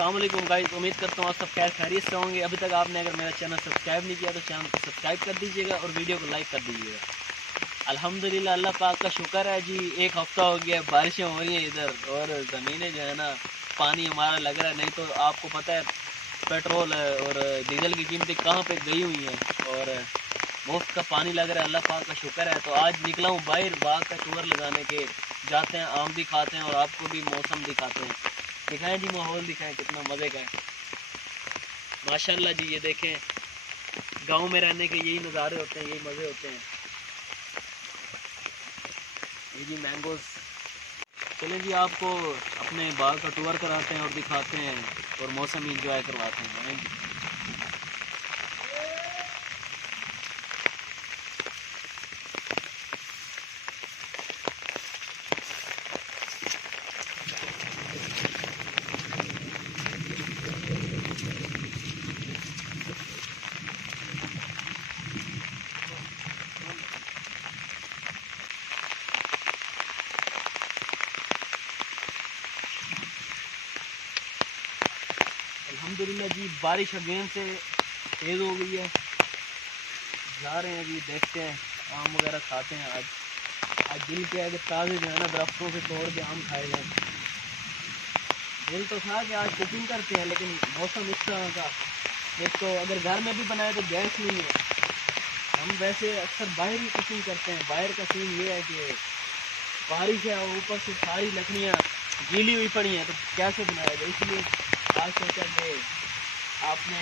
अस्सलाम वालेकुम गाइस, उम्मीद करता हूँ आप सब खैर खैरियत से होंगे। अभी तक आपने अगर मेरा चैनल सब्सक्राइब नहीं किया तो चैनल को सब्सक्राइब कर दीजिएगा और वीडियो को लाइक कर दीजिएगा। अल्हम्दुलिल्लाह अल्लाह पाक का शुक्र है जी, एक हफ़्ता हो गया बारिशें हो रही हैं इधर और ज़मीनें जो है ना पानी हमारा लग रहा है। नहीं तो आपको पता है पेट्रोल और डीजल की कीमतें कहाँ पे गई हुई हैं और मुफ्त का पानी लग रहा है। अल्लाह पाक का शुक्र है। तो आज निकला हूँ बाहर बाग का टूर लगाने के, जाते हैं आम भी खाते हैं और आपको भी मौसम दिखाते हैं। दिखाएं जी, माहौल दिखाएं कितना मज़े का है माशाल्लाह जी। ये देखें, गांव में रहने के यही नज़ारे होते हैं, यही मज़े होते हैं। ये जी मैंगोज़। चलें जी, आपको अपने बाग का टूर कराते हैं और दिखाते हैं और मौसम इंजॉय करवाते हैं। अल्हम्दुलिल्लाह जी, बारिश अगेन से तेज़ हो गई है। जा रहे हैं जी, देखते हैं आम वगैरह खाते हैं। आज दिल क्या है कि ताज़े जो है ना दरख्तों से तोड़ के आम खाए जाए। दिल तो था कि आज कुकिंग करते हैं, लेकिन मौसम इस तरह का, एक तो अगर घर में भी बनाए तो गैस नहीं है। हम वैसे अक्सर बाहर ही कुकिंग करते हैं। बाहर का सीन ये है कि बारिश है और ऊपर से सारी लकड़ियाँ गीली हुई पड़ी हैं, तो कैसे बनाया जाए। इसलिए आज सोचा कि आपने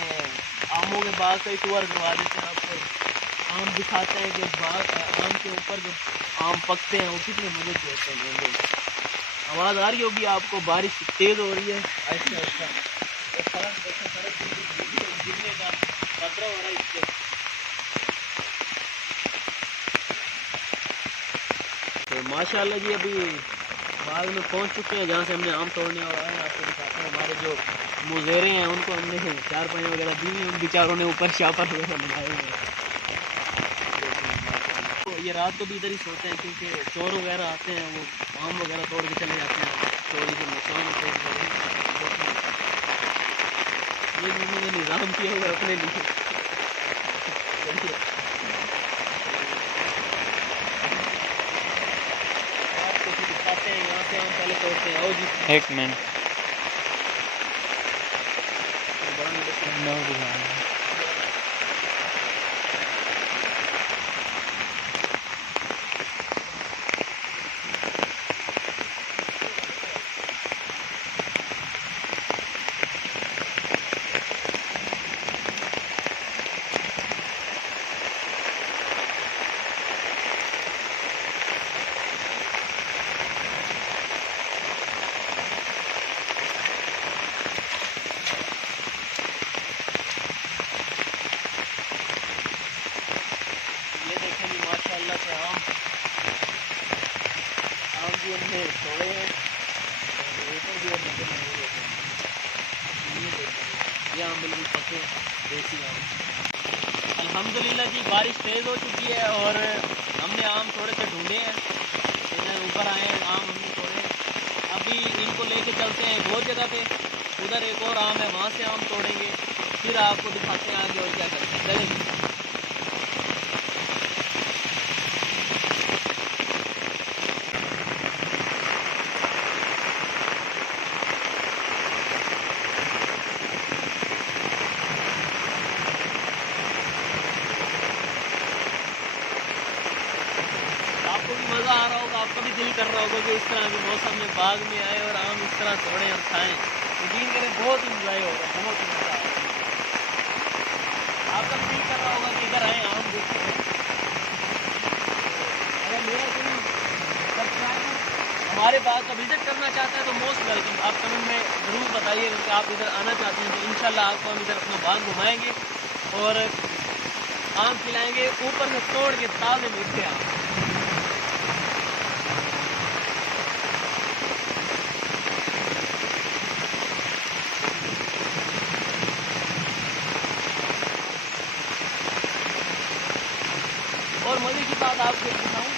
आमों के बाग का ही टूर करवा देते हैं। आपको आम दिखाते हैं कि बाग आम के ऊपर जो आम पकते हैं वो कितने मजे के होते हैं। आवाज़ आ रही होगी आपको, बारिश तेज़ हो रही है आहिस्ता आहिस्ता। तो सड़क देखो, सड़क गिरने का खतरा हो रहा है इससे। तो माशाल्लाह जी, अभी बाग में पहुंच चुके हैं जहाँ से हमने आम तोड़ने और आए। आपको दिखाते हैं हमारे जो मुजेरे हैं, उनको हमने चारपाई वगैरह दी हैं। उन बेचारों ने ऊपर शापर वगैरह बनाए हुए हैं। तो ये रात को भी इधर ही सोते हैं क्योंकि चोर वगैरह आते हैं, वो आम वगैरह तोड़ के चले जाते हैं। चोरी के नुकसान ये उन्होंने निज़ाम किया हुआ अपने लिए। आपको दिखाते हैं यहाँ से हम पहले तोड़ते हैं। आओ जी, एक मिनट। माशाल्लाह से आम भी हमने तोड़े हैं और ऊपर भी और नीचे में होते हैं। ये आम बिल्कुल पके देसी आम। अल्हम्दुलिल्लाह जी, बारिश तेज़ हो चुकी है और हमने आम थोड़े से ढूंढे हैं। इधर ऊपर आए हैं, आम हमने तोड़े। अभी इनको लेके चलते हैं एक और जगह पे, उधर एक और आम है, वहाँ से आम तोड़ेंगे। फिर आपको दिखाते हैं आगे और क्या करते हैं। चलेंगे। आपको भी मज़ा आ रहा होगा, आपका भी दिल कर रहा होगा कि इस तरह के मौसम में बाग में आए और आम इस तरह तोड़ें और खाएं। यकीन करें बहुत इंजॉय होगा, बहुत मज़ा आएगा। आपका भी दिल कर रहा होगा कि इधर आए आम देखें। अगर मेरा कोई सब्सक्राइबर हमारे बाग का विजिट करना चाहता है तो मोस्ट वेलकम। आप कमेंट में ज़रूर बताइएगा कि आप इधर आना चाहते हैं, तो इंशाल्लाह आपको हम इधर अपना बाग घुमाएँगे और आम खिलाएँगे, ऊपर से तोड़ के ताज़े मीठे आम। और मज़े की बात आपको बताऊं,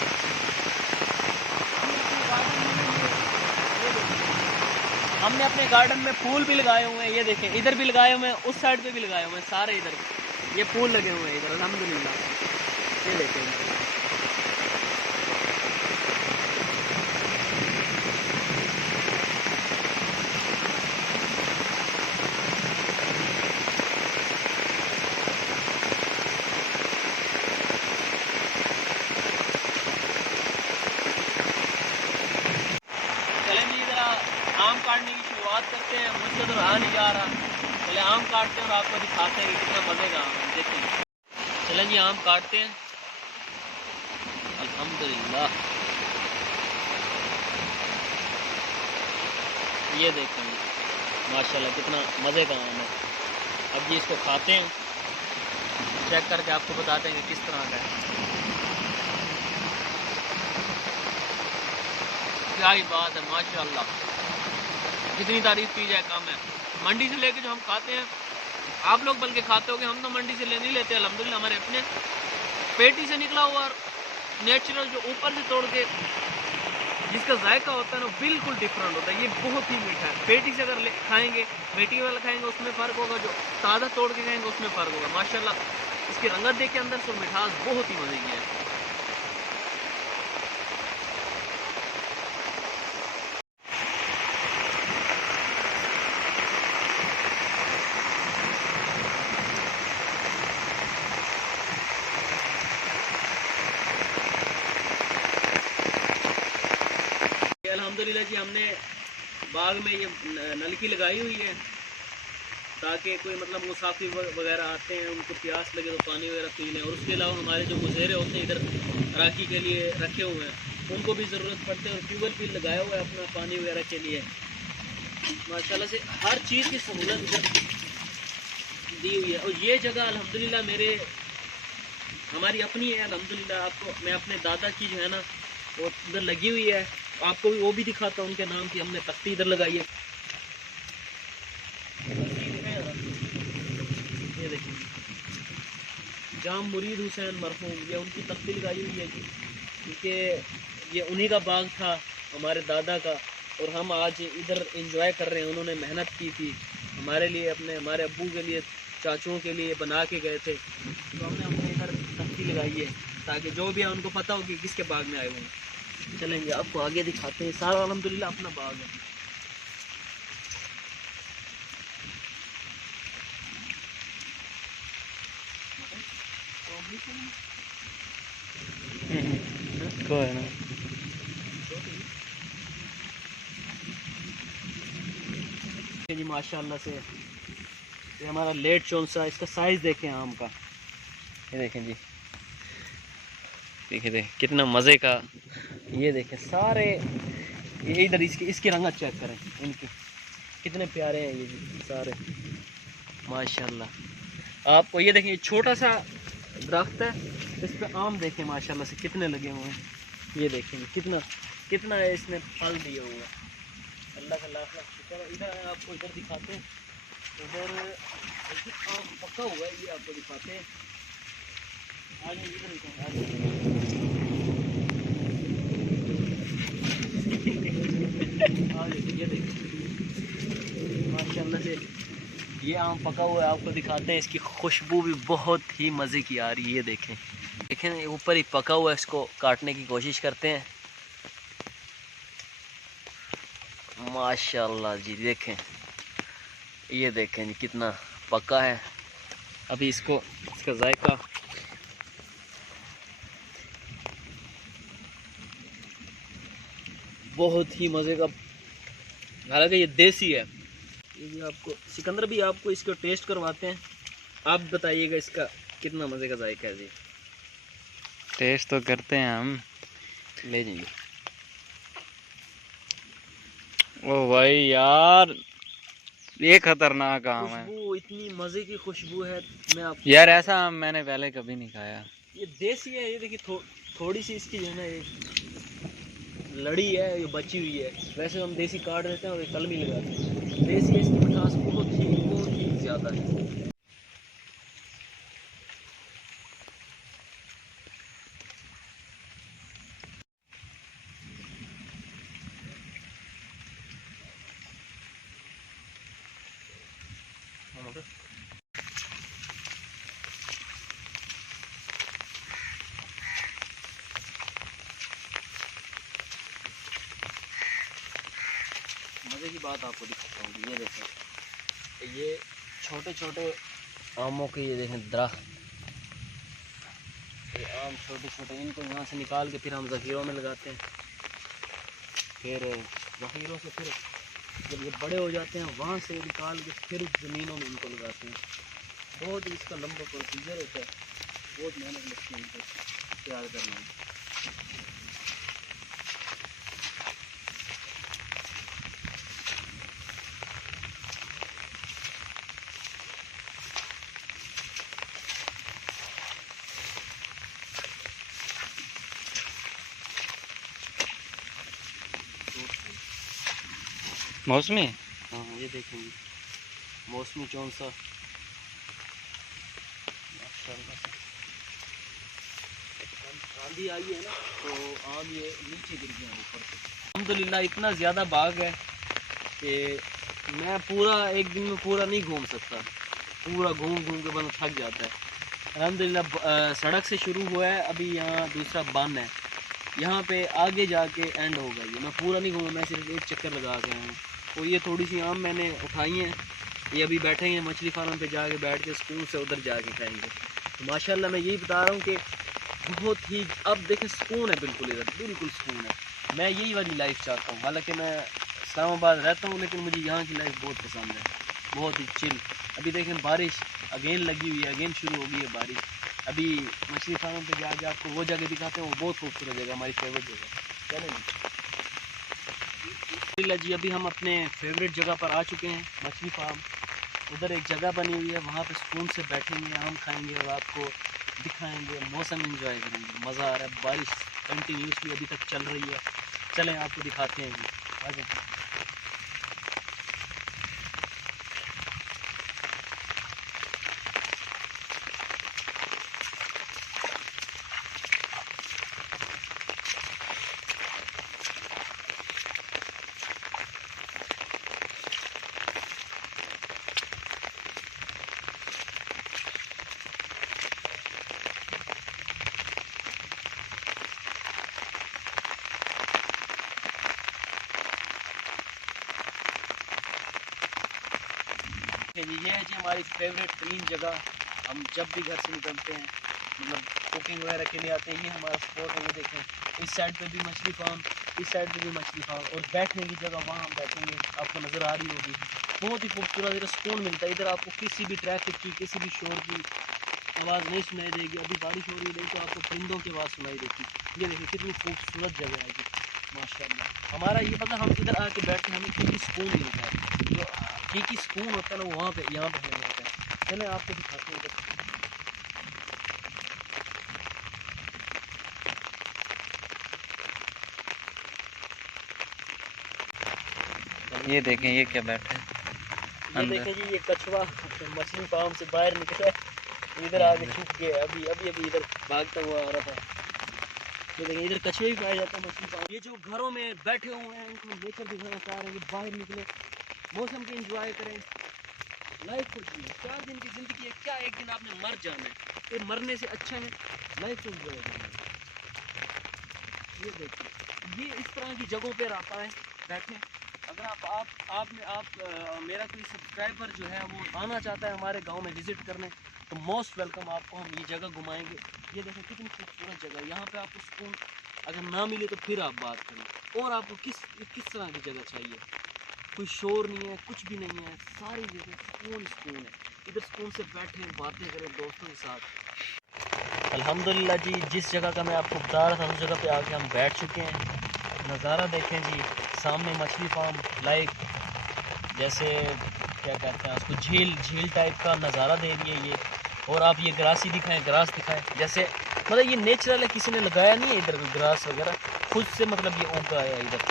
हमने हमने अपने गार्डन में फूल भी लगाए हुए हैं, ये देखें, इधर भी लगाए हुए हैं, उस साइड पे भी लगाए हुए हैं, सारे इधर ये फूल लगे हुए हैं इधर अल्हम्दुलिल्लाह। ये देखें, आम काटने की शुरुआत करते हैं। मुझसे तो रहा नहीं जा रहा, पहले आम काटते हैं और आपको दिखाते हैं कि कितना मज़े का आम है। देखिए, चलें जी आम काटते हैं। अल्हम्दुलिल्लाह, ये देखें माशाल्लाह कितना मज़े का आम है। अब जी इसको खाते हैं, चेक करके आपको बताते हैं कि किस तरह का है। क्या ही बात है माशाल्लाह, जितनी तारीफ की जाए कम है। मंडी से लेके जो हम खाते हैं, आप लोग बल्कि खाते होगे, हम तो मंडी से नहीं लेते अल्हम्दुलिल्लाह। हमारे अपने पेटी से निकला हुआ और नेचुरल जो ऊपर से तोड़ के जिसका जायका होता है ना, बिल्कुल डिफरेंट होता है। ये बहुत ही मीठा है। पेटी से अगर खाएंगे, पेटी वाला खाएंगे उसमें फ़र्क होगा, जो ताज़ा तोड़ के खाएंगे उसमें फ़र्क होगा। माशाल्लाह इसकी रंगत देख के अंदर से मिठास बहुत ही मज़े की है। अल्हम्दुलिल्लाह जी, हमने बाग में ये नलकी लगाई हुई है ताकि कोई मतलब मुसाफिर वगैरह आते हैं, उनको प्यास लगे तो पानी वगैरह पी लें। और उसके अलावा हमारे जो मुसेरे होते हैं इधर राखी के लिए रखे हुए हैं, उनको भी ज़रूरत पड़ते हैं। और ट्यूबवेल भी लगाया हुआ है अपना पानी वगैरह के लिए। माशाल्लाह से हर चीज़ की सहूलत इधर दी हुई है। और ये जगह अल्हम्दुलिल्लाह हमारी अपनी है अल्हम्दुलिल्लाह। आपको मैं अपने दादा की जो है ना वो इधर लगी हुई है, आपको भी वो भी दिखाता हूँ उनके नाम की। हमने तख्ती इधर लगाई है, ये देखिए, जाम मुरीद हुसैन मरहूम, ये उनकी तख्ती लगाई हुई है जी, क्योंकि ये उन्हीं का बाग था हमारे दादा का। और हम आज इधर एंजॉय कर रहे हैं। उन्होंने मेहनत की थी हमारे लिए, अपने हमारे अब्बू के लिए, चाचुओं के लिए बना के गए थे। तो हमने अपने इधर तख्ती लगाई है ताकि जो भी है उनको पता हो कि किसके बाग में आए हुए हैं। चलेंगे आपको आगे दिखाते हैं। सारा अल्हम्दुलिल्लाह अपना बाग है। कोई ना जी, माशाल्लाह से ये हमारा लेट चौंसा, इसका साइज़ देखें आम का, ये देखें जी, देखिए कितना मज़े का। ये देखें सारे, ये इधर इसकी रंगत चेक करें, इनकी कितने प्यारे हैं ये जी सारे माशाल्लाह। आपको ये देखें, छोटा सा दरख्त है, इस पे आम देखें माशाल्लाह से कितने लगे हुए हैं। ये देखेंगे कितना कितना है इसने फल दिया हुआ है। अल्लाह का लाख लाख शुक्र है। इधर आपको इधर दिखाते हैं, इधर आम पका हुआ है, ये आपको दिखाते हैं। आगे इधर ये देखिए माशाल्लाह से ये आम पका हुआ है, आपको दिखाते हैं। इसकी खुशबू भी बहुत ही मज़े की आ रही है। ये देखें देखें ऊपर ही पका हुआ है, इसको काटने की कोशिश करते हैं। माशाल्लाह जी, देखें ये देखें जी कितना पका है। अभी इसका जायका बहुत ही मज़े का, हालांकि ये देसी है। ये भी आपको सिकंदर भी आपको इसको टेस्ट करवाते हैं। आप बताइएगा इसका कितना मज़े का जायका है जी। टेस्ट तो करते हैं हम, ले जाइए। ओ भाई यार, ये खतरनाक आम है खुशबू, इतनी मज़े की खुशबू है। मैं आप यार, ऐसा आम मैंने पहले कभी नहीं खाया। ये देसी है। ये देखिए थोड़ी सी इसकी जो है ना एक लड़ी है, ये बची हुई है। वैसे हम देसी काट देते हैं और कलमी लगाते हैं। देसी है, इसकी मिठास बहुत ही ज़्यादा है। मज़े की बात आपको दिखाता हूँ। ये देखें, ये छोटे छोटे आमों के, ये देखें दरख्त, ये आम छोटे छोटे, इनको यहाँ से निकाल के फिर हम ज़ख़ीरों में लगाते हैं। फिर ज़ख़ीरों से फिर जब ये बड़े हो जाते हैं वहाँ से निकाल के फिर ज़मीनों में इनको लगाते हैं। बहुत ही इसका लंबा प्रोसीजर होता है, बहुत मेहनत लगती है इनको तैयार करने में। मौसमी। हाँ ये देखेंगे मौसमी कौन सा, आंधी आई है ना तो आम ये नीचे गिर गया ऊपर से। अल्हम्दुलिल्लाह इतना ज़्यादा बाग है कि मैं पूरा एक दिन में पूरा नहीं घूम सकता, पूरा घूम घूम के बंदा थक जाता है। अल्हम्दुलिल्लाह सड़क से शुरू हुआ है, अभी यहाँ दूसरा बन है, यहाँ पे आगे जाके एंड होगा। ये मैं पूरा नहीं घूमा, मैं सिर्फ एक चक्कर लगा के आया हूँ। तो ये थोड़ी सी आम मैंने उठाई हैं, ये अभी बैठे हैं मछली फार्म पे जाके, बैठ के स्कूल से उधर जाके खाएंगे। तो माशाल्लाह मैं यही बता रहा हूँ कि बहुत ही, अब देखें सुकून है, बिल्कुल इधर बिल्कुल सुकून है। मैं यही वाली लाइफ चाहता हूँ। हालांकि मैं इस्लामाबाद रहता हूँ लेकिन मुझे यहाँ की लाइफ बहुत पसंद है, बहुत ही चिल। अभी देखें बारिश अगेन लगी हुई है, अगेन शुरू हो गई है बारिश। अभी मछली फार्म पे जाके आपको वो जगह दिखाते हैं, वो बहुत खूबसूरत जगह, हमारी फेवरेट जगह। चलें जी, अभी हम अपने फेवरेट जगह पर आ चुके हैं, मछली फार्म। उधर एक जगह बनी हुई है, वहाँ पे सुकून से बैठेंगे, आम खाएंगे और आपको दिखाएंगे, मौसम एंजॉय करेंगे। मज़ा आ रहा है, बारिश कंटिन्यूसली अभी तक चल रही है। चलें आपको दिखाते हैं जी, आ जाए। जी ये है जी हमारी फेवरेट तरीन जगह। हम जब भी घर से निकलते हैं, मतलब कुकिंग वगैरह के लिए आते हैं, ये हमारा स्पॉट है। ये देखें, इस साइड पे भी मछली फार्म, इस साइड पे भी मछली फार्म, और बैठने की जगह वहाँ हम बैठेंगे, आपको नज़र आ रही होगी। बहुत ही खूबसूरत इधर सुकून मिलता है। इधर आपको किसी भी ट्रैफिक की, किसी भी शोर की आवाज़ नहीं सुनाई देगी। अभी बारिश हो रही है तो आपको परिंदों की आवाज़ सुनाई देगी। ये देखिए कितनी खूबसूरत जगह है जी, माशाल्लाह। हमारा ये पता, हम इधर आके बैठते हैं हमें कितनी सुकून मिलता है। जो ठीक ही सुकून होता है ना, वो वहाँ पे, यहाँ पे हमें होता है। चलें आपको दिखाते हैं इधर। ये देखें, ये क्या बैठा है ये अंदर। देखें जी, ये कछुआ मछली फार्म से बाहर निकला है, इधर आके छुप गया। अभी अभी अभी इधर भागता हुआ आ रहा था। ये देखें, इधर कछुए भी पाए जाते हैं मछली फार्म। ये जो घरों में बैठे हुए हैं, इनको नेचर दिखाना चाह रहे हैं कि बाहर निकले, मौसम की इंजॉय करें, लाइफ को जिए। 4 दिन की ज़िंदगी है, क्या एक दिन आपने मर जाना है, ये मरने से अच्छा है लाइफ को इंजॉय करना। ये देखिए, ये इस तरह की जगहों पर आप आए, बैठें। अगर मेरा कोई सब्सक्राइबर जो है वो आना चाहता है हमारे गांव में विज़िट करने, तो मोस्ट वेलकम, आपको हम ये जगह घुमाएंगे। ये देखें कितनी खूबसूरत जगह है। यहाँ पे आपको सुकून अगर ना मिले तो फिर आप बात करें। और आपको किस तरह की जगह चाहिए, कोई शोर नहीं है, कुछ भी नहीं है, सारी जगह सुकून है। इधर सुकून से बैठें, बातें करें दोस्तों के साथ। अल्हम्दुलिल्लाह जी, जिस जगह का मैं आपको बता रहा था उस जगह पे आके हम बैठ चुके हैं। नज़ारा देखें जी, सामने मछली फार्म, लाइक जैसे क्या कहते हैं उसको, झील टाइप का नज़ारा दे रही है ये। और आप ये ग्रास ही दिखाएं, ग्रास दिखाएं, जैसे मतलब ये नेचुरल है, किसी ने लगाया नहीं है इधर ग्रास वगैरह, खुद से मतलब ये उग गया है। इधर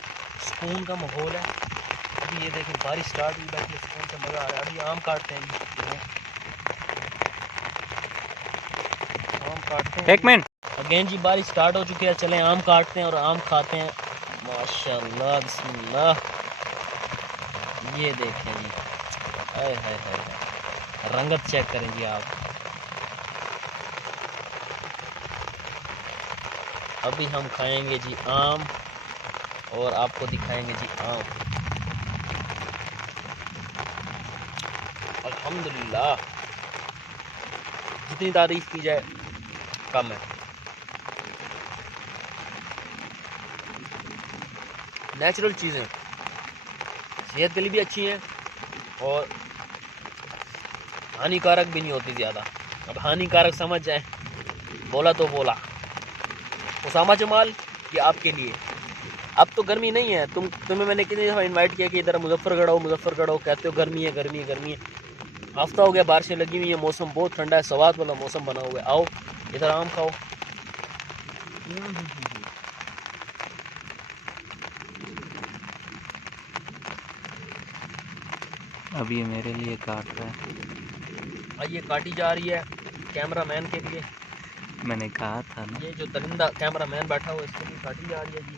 सुकून का माहौल है। अभी ये देखें बारिश स्टार्ट हुई, बैठे सुकून से मज़ा आ रहा है। अभी आम काटते हैं, आम काटते हैं। एक मिनट, अगेन जी बारिश स्टार्ट हो चुकी है, चलें आम काटते हैं और आम खाते हैं। माशाल्लाह, बिस्मिल्लाह। ये देखें जी, हाय हाय हाय, रंगत चेक करें जी आप। अभी हम खाएंगे जी आम और आपको दिखाएंगे जी आम। अल्हम्दुलिल्लाह, जितनी तारीफ की जाए कम है। नेचुरल चीज़ें सेहत के लिए भी अच्छी हैं और हानिकारक भी नहीं होती ज़्यादा। अब हानिकारक समझ जाए, बोला तो बोला। उसामा जमाल, ये आपके लिए। अब तो गर्मी नहीं है, तुम्हें मैंने कितनी दफ़ा इनवाइट किया कि इधर मुजफ्फरगढ़ आओ, कहते हो गर्मी है गर्मी है गर्मी है। हफ्ता हो गया बारिशें लगी हुई हैं, मौसम बहुत ठंडा है, सवाद वाला मौसम बना हुआ है। आओ इधर आम खाओ। अब ये मेरे लिए काट रहा है। ये काटी जा रही है कैमरामैन के लिए। मैंने कहा था ना। ये जो दरिंदा कैमरामैन बैठा हुआ है इसके लिए काटी जा रही है जी।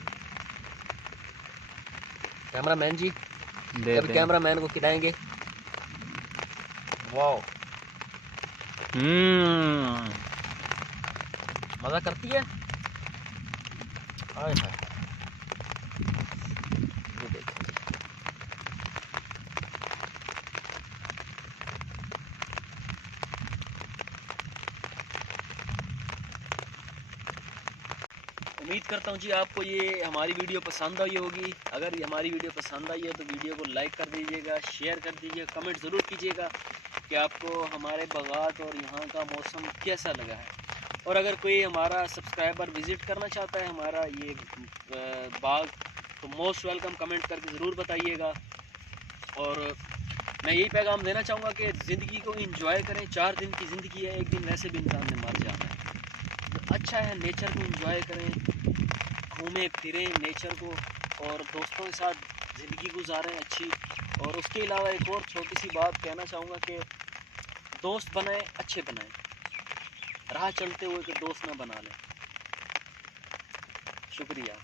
कैमरामैन जी अभी कैमरामैन को खिलाएंगे। वाओ, मज़ा करती है। हाय हाय, ये देखो। उम्मीद करता हूँ जी आपको ये हमारी वीडियो पसंद आई होगी। अगर ये हमारी वीडियो पसंद आई है तो वीडियो को लाइक कर दीजिएगा, शेयर कर दीजिएगा, कमेंट ज़रूर कीजिएगा कि आपको हमारे बागात और यहाँ का मौसम कैसा लगा है। और अगर कोई हमारा सब्सक्राइबर विज़िट करना चाहता है हमारा ये बाग, तो मोस्ट वेलकम, कमेंट करके ज़रूर बताइएगा। और मैं यही पैगाम देना चाहूँगा कि ज़िंदगी को इंजॉय करें। 4 दिन की ज़िंदगी है, एक दिन वैसे भी इंसान ने मर जाना है। तो अच्छा है नेचर को इंजॉय करें, घूमें फिरें नेचर को, और दोस्तों के साथ ज़िंदगी गुजारें अच्छी। और उसके अलावा एक और छोटी सी बात कहना चाहूँगा कि दोस्त बनाएं, अच्छे बनाएं, राह चलते हुए कि दोस्त ना बना लें। शुक्रिया।